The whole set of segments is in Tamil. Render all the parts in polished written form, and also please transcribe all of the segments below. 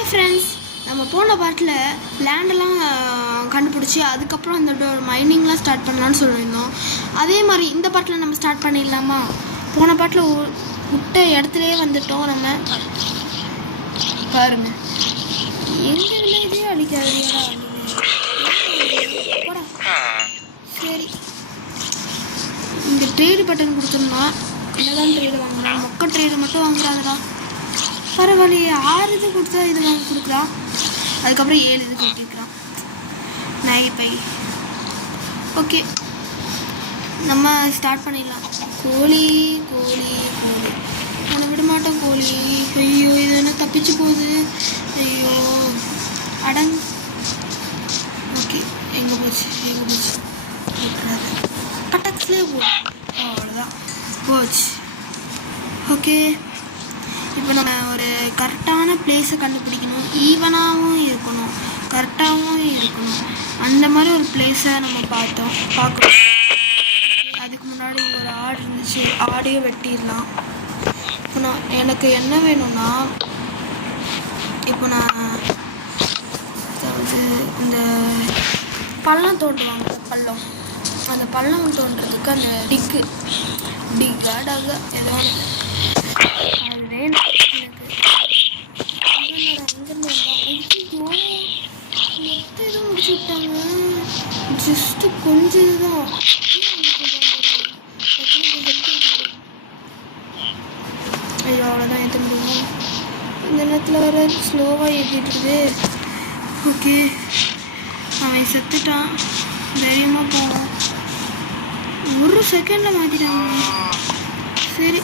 ஹாய் ஃப்ரெண்ட்ஸ், நம்ம போன பாட்டில் லேண்டெல்லாம் கண்டுபிடிச்சி அதுக்கப்புறம் அந்த மைனிங்லாம் ஸ்டார்ட் பண்ணலான்னு சொல்லியிருந்தோம். அதே மாதிரி இந்த பாட்டில் நம்ம ஸ்டார்ட் பண்ணிடலாமா? போன பாட்டில் விட்ட இடத்துலையே வந்துட்டோம். நம்ம பாருங்க, எங்கே வில்லேஜே அடிக்காதியா? சரி, இந்த ட்ரேடு பட்டன் கொடுத்துருந்தா என்னதான் ட்ரேடு வாங்குறான், மொக்க ட்ரேடு மட்டும் வாங்குறாங்கடா. பரவாயில்லையே, 6 இது கொடுத்தா இது வாங்கி கொடுக்குறான், அதுக்கப்புறம் 7 இது கொடுத்துருக்குறான். நைப்பை ஓகே, நம்ம ஸ்டார்ட் பண்ணிடலாம். கோழி கோழி கோழி, நான் விட மாட்டேன் கோழி. ஐயோ, இது என்ன தப்பிச்சு போகுது? ஐயோ அடங். ஓகே, எங்கே போச்சு எங்கே போச்சு? பட்டாக்ஸ்லேயே போகும், அவ்வளோதான் போச்சு. ஓகே, இப்போ நம்ம ஒரு கரெக்டான பிளேஸை கண்டுபிடிக்கணும். ஈவனாகவும் இருக்கணும், கரெக்டாகவும் இருக்கணும். அந்த மாதிரி ஒரு பிளேஸை நம்ம பார்க்கணும். அதுக்கு முன்னாடி ஒரு ஆடு இருந்துச்சு, ஆடையும் வெட்டிடலாம். இப்போ எனக்கு என்ன வேணும்னா, இப்போ நான் அதாவது இந்த பள்ளம் தோண்டுவாங்க, அந்த பள்ளம் தோண்டுறதுக்கு அந்த டிக்காக ஏதோ அது வேணும் எனக்கு. எதுவும் முடிச்சு விட்டாங்க, ஜஸ்ட்டு கொஞ்சம் இதுதான். ஐயோ, அவ்வளோதான் ஏற்ற முடியும். இந்த நேரத்தில் வர ஸ்லோவாக ஏற்றிட்டுருது. ஓகே, அவன் செத்துட்டான், தைரியமாக போவோம். ஒரு செகண்டில் மாற்றிட்டாங்க. சரி,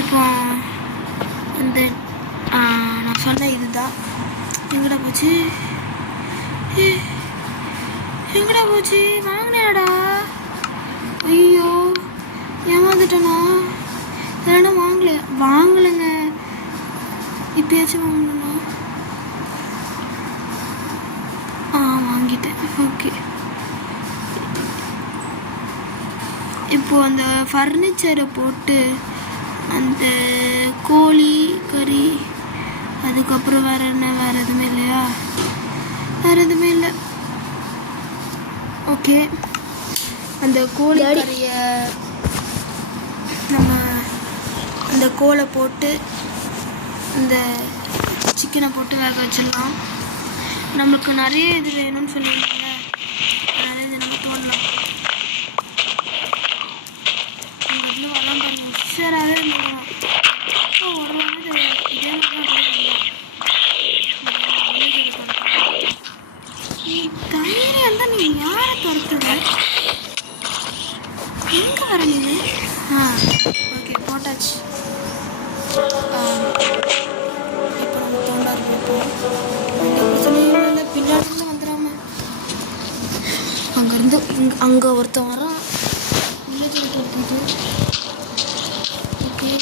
இப்போ இந்த நான் சொன்ன இதுதான். எங்கடா போச்சு எங்கடா போச்சு? வாங்கினாடா? ஐயோ, ஏமாந்துட்டேனா? இல்லைன்னா வாங்கலைங்க. இப்பயாச்சும் வாங்கணும்னா வாங்கிட்டேன். ஓகே, இப்போது அந்த ஃபர்னிச்சரை போட்டு அந்த கோழி கறி, அதுக்கப்புறம் வேறு எதுவுமே இல்லையா? வேறு எதுவுமே இல்லை. ஓகே, அந்த கோழி கறியை நம்ம அந்த கோலை போட்டு இந்த சிக்கனை போட்டு வேக வச்சிடலாம். நம்மளுக்கு நிறைய இது வேணும்னு சொல்லியிருந்தாங்க, நிறைய இது நம்ம தோணலாம். இவ்வளோ வளம் பண்ணி உஷாராகவே இருந்தோம். ஒரு வாரம் இதே மாதிரி நீ தைரியம் தான். நீ யாரை துரத்துற? எங்கே வர நீ? ஓகே, போட்டாச்சு. இப்போ நம்ம தோண்டாரு போய்ப்போம். பிரச்சனையும் பின்னாடி வந்துடாம அங்கேருந்து அங்கே ஒருத்தன் வரான், வில்லேஜில் கொடுத்துட்டு. ஓகே,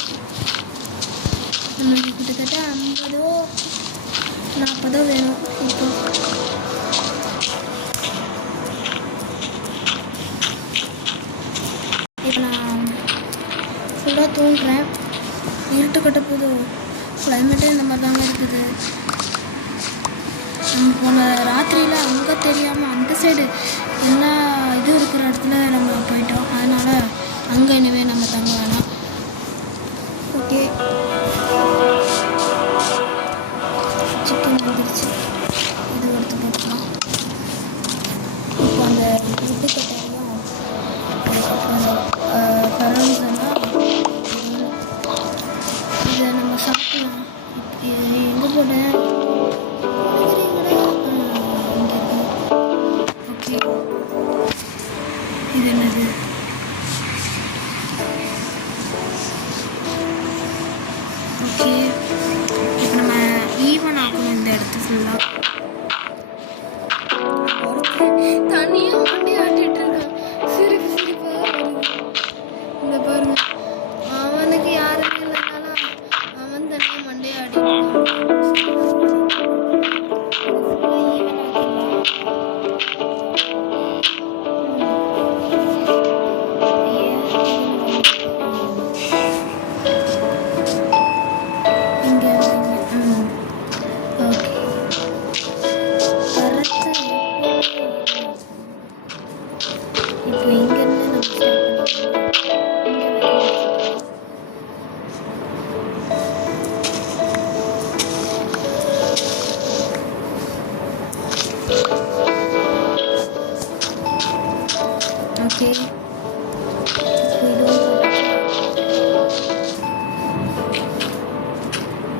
நம்மளுக்கு கிட்டத்தட்ட 50 40 வேணும். இப்போ நான் ஃபுல்லாக தூங்குறேன். இருட்டு கட்ட போதும், கிளைமேட்டே இந்த மாதிரி தாங்க இருக்குது. நம்ம போன ராத்திரியில் அங்கே தெரியாமல் அந்த சைடு எல்லா இதுவும் இருக்கிற இடத்துல நம்ம போயிட்டோம். அதனால் அங்கே இனிமே நம்ம தங்க வேணாம். ஓகே, சிக்கன் வந்துருச்சு, இது எடுத்து போட்டுக்கலாம். இப்போ அந்த ஃபுட்டு கட்டையும் அதுக்கப்புறம் ஃபரோன்ஸ்லாம் இதை நம்ம சாப்பிடலாம். எங்கே போட்டேன்? ஓகே, இது என்னது? ஓகே, இப்போ நம்ம ஈவன் ஆகணும் இந்த இடத்து ஃபுல்லாக. தனியாக வண்டி ஆட்டிகிட்டு இருக்கேன், சிரிப்பாக வருது. இந்த பாருங்க, அவனுக்கு யாருமே இல்லைனாலும் அவன் தனியாக மண்டையை ஆட்டிட்டு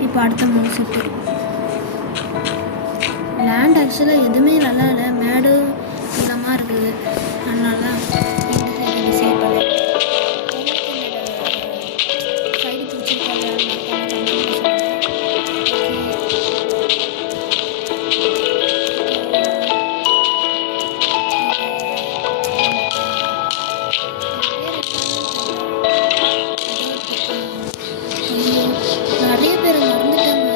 இப்போ அடுத்த 3 செட்டு. லேண்ட் ஆக்சுவலாக எதுவுமே நல்லா இல்லை, மேடும் இல்லாமல் இருக்குது. அதனால தான் இந்த சேவ் பண்ணேன். சைடு பிடிச்சிருக்காங்க. நிறைய பேர் மறந்துட்டாங்க.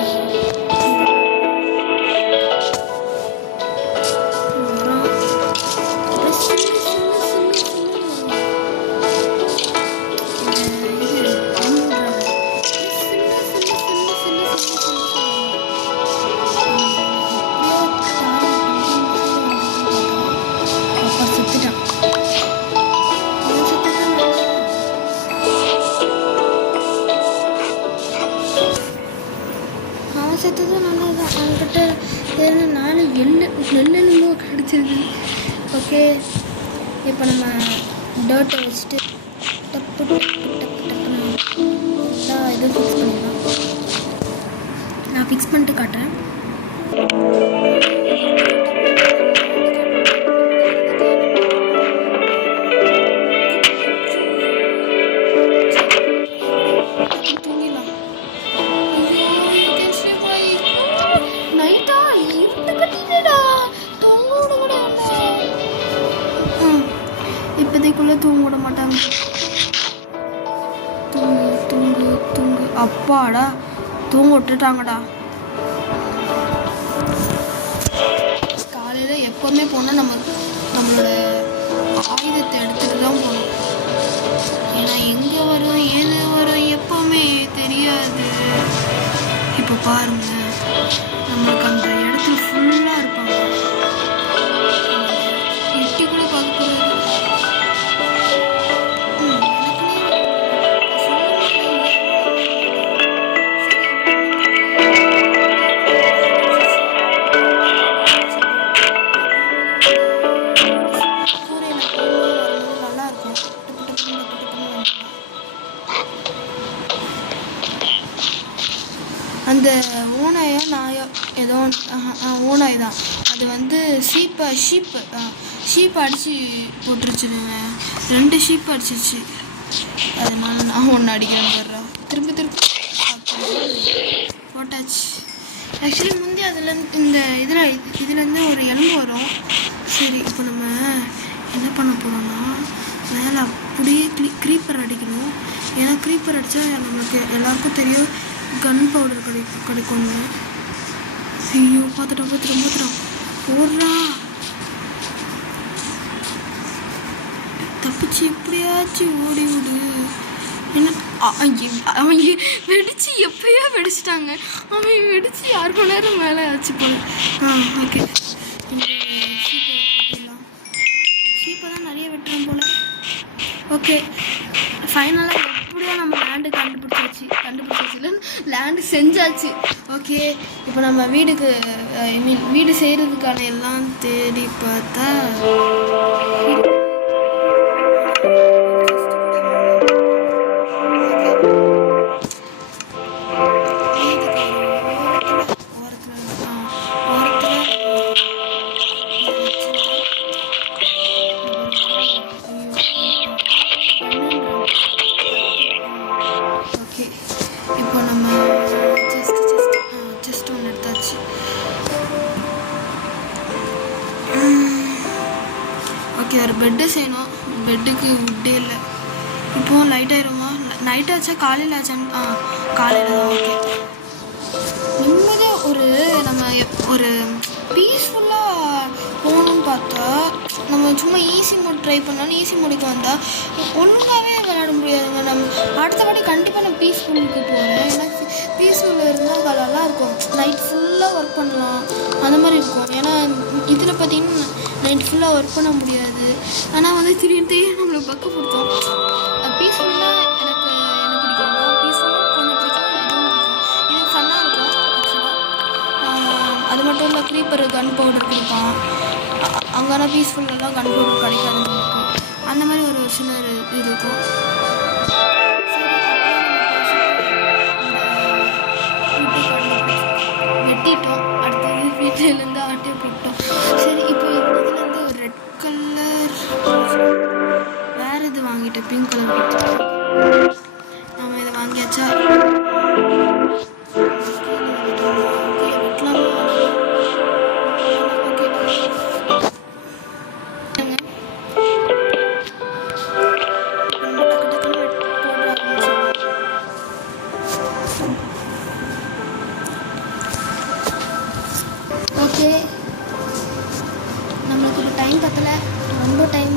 செத்ததும் நல்லதுதான். அவங்ககிட்ட இருந்து 4 எள்ளெலும்போ கிடச்சிருக்கு. ஓகே, இப்போ நம்ம டர்ட்டை வச்சுட்டு டப்பு டப்புன்னு எல்லாம் இதுவும் ஃபிக்ஸ் பண்ணிடலாம். நான் ஃபிக்ஸ் பண்ணிட்டு காட்டுறேன். இப்போதைக்குள்ளே தூங்க விட மாட்டாங்க. தூங்கு தூங்கு தூங்கு. அப்பாடா, தூங்க விட்டுட்டாங்கடா. காலையில் எப்போவுமே போனால் நம்மளோட ஆயுதத்தை எடுத்துகிட்டு தான் போகணும். ஏன்னா எங்கே வரும் ஏது வரும் எப்போவுமே தெரியாது. இப்போ பாருங்க, நம்மளுக்கு அந்த இடத்துல ஃபுல்லாக இருப்பாங்க. எட்டி கூட பார்க்கக்கூடாது. அந்த ஓநாயோ நாயோ ஏதோ ஓநாய் தான். அது வந்து ஷீப்பை அடித்து போட்டுருச்சுருங்க. 2 ஷீப் அடிச்சிருச்சு. அதனால நான் ஒன்று அடிக்கிறேன் பாடுறா. திரும்ப போட்டாச்சு. ஆக்சுவலி முந்தைய அதுலேருந்து இந்த இதுலேருந்து ஒரு எலும்பு வரும். சரி, இப்போ நம்ம என்ன பண்ண போகிறோம்னா, மேலே அப்படியே க்ரீப்பர் அடிக்கணும். ஏன்னா க்ரீப்பர் அடித்தா நம்மளுக்கு எல்லாருக்கும் தெரியும் கன் பவுடர் கிடைக்குங்க. ஐயோ, பார்த்துட்டோம் ஓடுறா. தப்பிச்சு எப்படியாச்சும் ஓடி விடு. என்ன அவன் வெடிச்சு எப்பயோ வெடிச்சிட்டாங்க. அவன் வெடிச்சு 6 மணி நேரம் மேலே ஆச்சு போல. ஓகே, ஷீப்பை தான் நிறைய வெட்டுறோம் போல. ஓகே, ஃபைனலாக எப்படியோ நம்ம லேண்டு கண்டுபிடிச்சாச்சு லேண்டு செஞ்சாச்சு. ஓகே, இப்போ நம்ம வீடு செய்கிறதுக்கான எல்லாம் தேடி பார்த்தா இப்போ நம்ம ஜஸ்ட் ஒன்று எடுத்தாச்சு. ஓகே, ஒரு பெட்டு செய்யணும். பெட்டுக்கு உட்டே இல்லை. இப்போது லைட் ஆயிடுமா? நைட் ஆச்சா காலையில் ஆச்சான்னு? காலையில் தான். ஓகே, நிம்மதியாக நம்ம ஒரு பீஸ்ஃபுல்லாக போகணுன்னு பார்த்தா நம்ம சும்மா ஈஸி மோட் ட்ரை பண்ணாலும் ஈஸி மோடுக்கு வந்தால் ஒழுங்காகவே விளையாட முடியாதுங்க. நம்ம அடுத்தபடி கண்டிப்பாக நான் பீஸ்ஃபுல்லுக்கு போகிறேன். ஏன்னா பீஸ்ஃபுல்லில் இருந்தால் நல்லா இருக்கும். நைட் ஃபுல்லாக ஒர்க் பண்ணலாம், அந்த மாதிரி இருக்கும். ஏன்னா இதில் பார்த்திங்கன்னா நைட் ஃபுல்லாக ஒர்க் பண்ண முடியாது. ஆனால் வந்து திடீர்னு நம்மளுக்கு பக்கு கொடுத்தோம். பீஸ்ஃபுல்லாக எனக்கு என்ன பிடிக்கும்னா, பீஸ்ஃபுல்லாக கொஞ்சம் பிடிக்கும், இதுவும் பிடிக்கும். இது ஃபன்னாக இருக்கும் ஆக்சுவலாக. அது மட்டும் இல்லை, க்ரீப்பர் கன் பவுடர் கொடுப்பான். அங்கேனா பீஸ்ஃபுல்லெல்லாம் கன் பவுடர் கிடைக்காது நமக்கு. அந்த மாதிரி ஒரு சிலர் இருக்கும். சரி,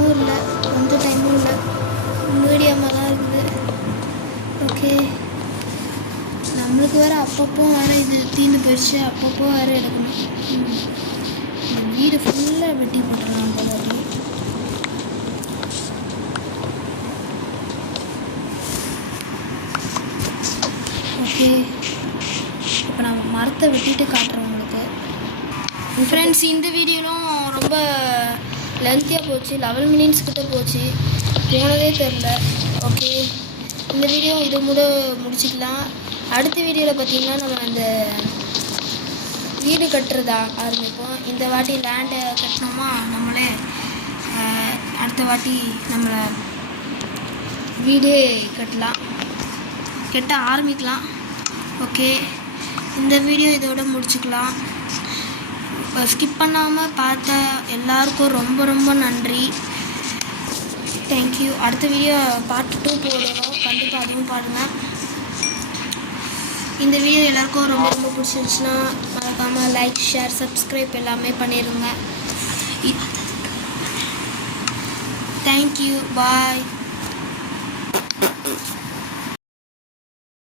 டைமும் இல்லை, கொஞ்சம் டைமும் இல்லை, மீடியமாக தான் இருக்குது. ஓகே, நம்மளுக்கு வேறு அப்பப்போ வேறு இது தீர்ந்து போயிடுச்சு, அப்பப்போ வேறு எடுக்கணும். இந்த வீடு ஃபுல்லாக வெட்டி போட்டுடலாம் போல இருக்கு. ஓகே, இப்போ நம்ம மரத்தை வெட்டிட்டு காட்டுறோம் உங்களுக்கு. ஃப்ரெண்ட்ஸ், இந்த வீடியோலாம் ரொம்ப லென்த்தியாக போச்சு, 11 மினிட்ஸ் கிட்ட போச்சு, போனதே தெரில. ஓகே, இந்த வீடியோ இது முடிச்சுக்கலாம். அடுத்த வீடியோவில் பார்த்திங்கன்னா நம்ம அந்த வீடு கட்டுறதா ஆரம்பிப்போம். இந்த வாட்டி லேண்டை கட்டினோமா நம்மளே, அடுத்த வாட்டி நம்மளை வீடு கட்ட ஆரம்பிக்கலாம். ஓகே, இந்த வீடியோ இதோட முடிச்சுக்கலாம். ஸ்கிப் பண்ணாமல் பார்த்த எல்லாருக்கும் ரொம்ப ரொம்ப நன்றி. தேங்க்யூ. அடுத்த வீடியோ பார்ட் 2 போடணும், கண்டிப்பாக அதுவும் பாருங்கள். இந்த வீடியோ எல்லாருக்கும் ரொம்ப ரொம்ப பிடிச்சிருந்துச்சுன்னா மறக்காமல் லைக், ஷேர், சப்ஸ்கிரைப் எல்லாமே பண்ணிடுங்க. தேங்க்யூ, பாய்.